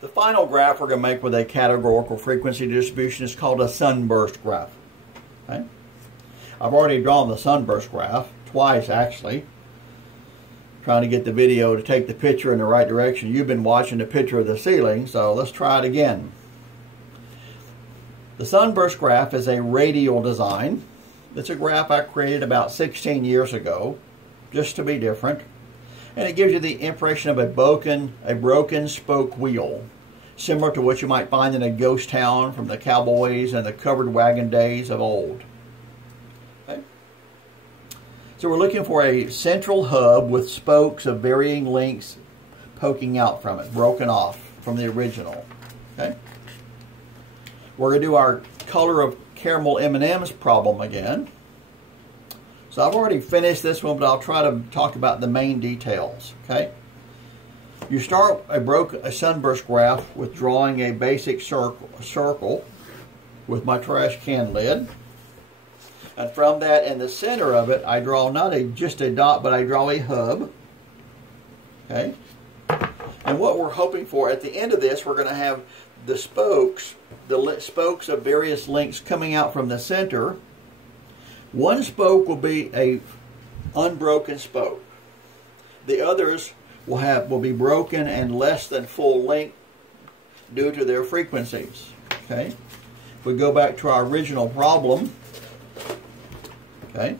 The final graph we're going to make with a categorical frequency distribution is called a sunburst graph. Okay? I've already drawn the sunburst graph, twice actually, trying to get the video to take the picture in the right direction. You've been watching the picture of the ceiling, so let's try it again. The sunburst graph is a radial design. It's a graph I created about 16 years ago, just to be different. And it gives you the impression of a broken spoke wheel, similar to what you might find in a ghost town from the cowboys and the covered wagon days of old. Okay. So we're looking for a central hub with spokes of varying lengths poking out from it, broken off from the original. Okay. We're going to do our color of caramel M&M's problem again. So I've already finished this one, but I'll try to talk about the main details. Okay. You start a sunburst graph with drawing a basic circle with my trash can lid. And from that, in the center of it, I draw not just a dot, but I draw a hub. Okay. And what we're hoping for at the end of this, we're going to have the spokes of various lengths coming out from the center. One spoke will be a unbroken spoke. The others will be broken and less than full length due to their frequencies. Okay. If we go back to our original problem, okay,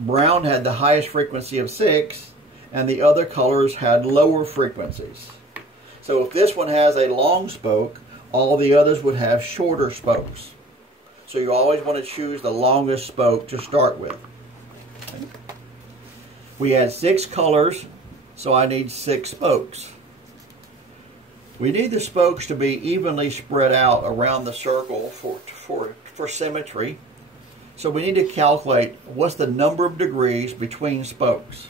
brown had the highest frequency of 6, and the other colors had lower frequencies. So if this one has a long spoke, all the others would have shorter spokes. So you always want to choose the longest spoke to start with. Okay. We had 6 colors, so I need 6 spokes. We need the spokes to be evenly spread out around the circle for symmetry. So we need to calculate what's the number of degrees between spokes.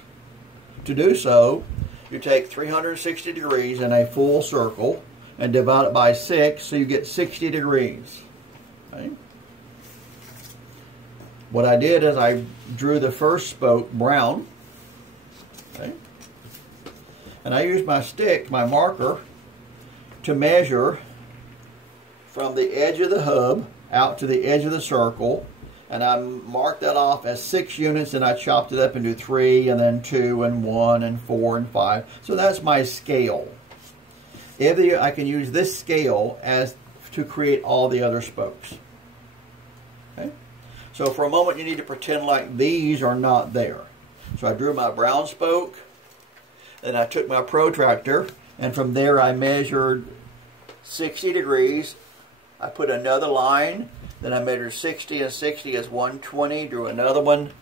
To do so, you take 360 degrees in a full circle and divide it by 6, so you get 60 degrees. Okay. What I did is I drew the first spoke brown. Okay. And I used my stick, my marker, to measure from the edge of the hub out to the edge of the circle. And I marked that off as 6 units, and I chopped it up into 3, and then 2, and 1, and 4, and 5. So that's my scale. I can use this scale as to create all the other spokes. Okay? So for a moment you need to pretend like these are not there. So I drew my brown spoke, then I took my protractor, and from there I measured 60 degrees. I put another line, then I measured 60 and 60 is 120, drew another one,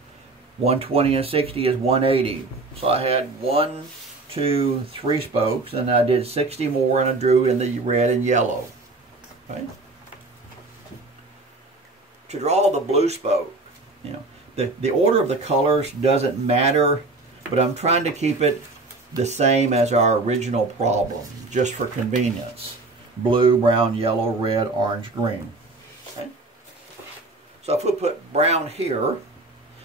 120 and 60 is 180. So I had 1, 2, 3 spokes, and I did 60 more, and I drew in the red and yellow. Right? To draw the blue spoke, the order of the colors doesn't matter, but I'm trying to keep it the same as our original problem, just for convenience. Blue, brown, yellow, red, orange, green. Okay? So if we put brown here,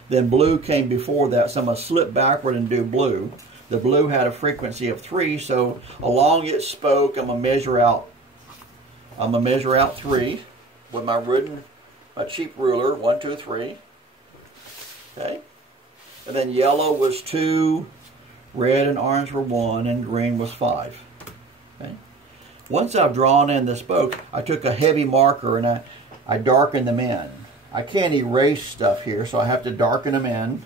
then blue came before that, so I'm going to slip backward and do blue. The blue had a frequency of 3, so along its spoke, I'm going to measure out 3 with my cheap ruler, 1, 2, 3. Okay? And then yellow was 2, red and orange were 1, and green was 5. Okay? Once I've drawn in the spokes, I took a heavy marker and I darkened them in. I can't erase stuff here, so I have to darken them in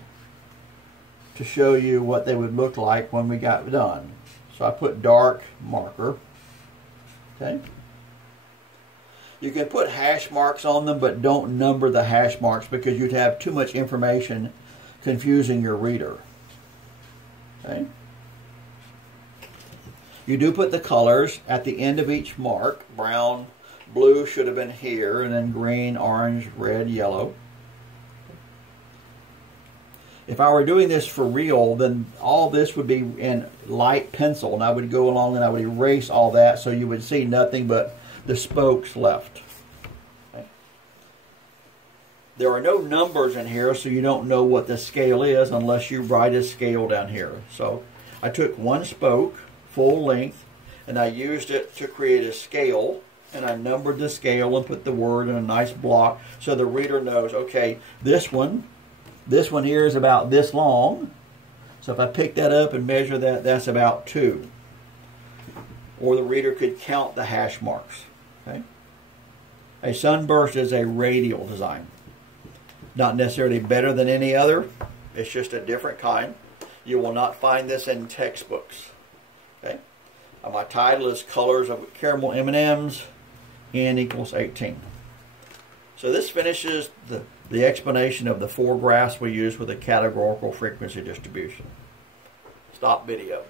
to show you what they would look like when we got done. So I put dark marker. Okay? You can put hash marks on them, but don't number the hash marks because you'd have too much information confusing your reader. Okay? You do put the colors at the end of each mark. Brown, blue should have been here, and then green, orange, red, yellow. If I were doing this for real, then all this would be in light pencil, and I would go along and I would erase all that so you would see nothing but the spokes left. Okay. There are no numbers in here, so you don't know what the scale is unless you write a scale down here. So I took 1 spoke, full length, And I used it to create a scale, and I numbered the scale and put the word in a nice block so the reader knows, okay, this one here is about this long. So if I pick that up and measure that, that's about 2. Or the reader could count the hash marks. Okay? A sunburst is a radial design. Not necessarily better than any other. It's just a different kind. You will not find this in textbooks. Okay? My title is Colors of Caramel M&Ms, N equals 18. So this finishes the explanation of the 4 graphs we use with the categorical frequency distribution. Stop video.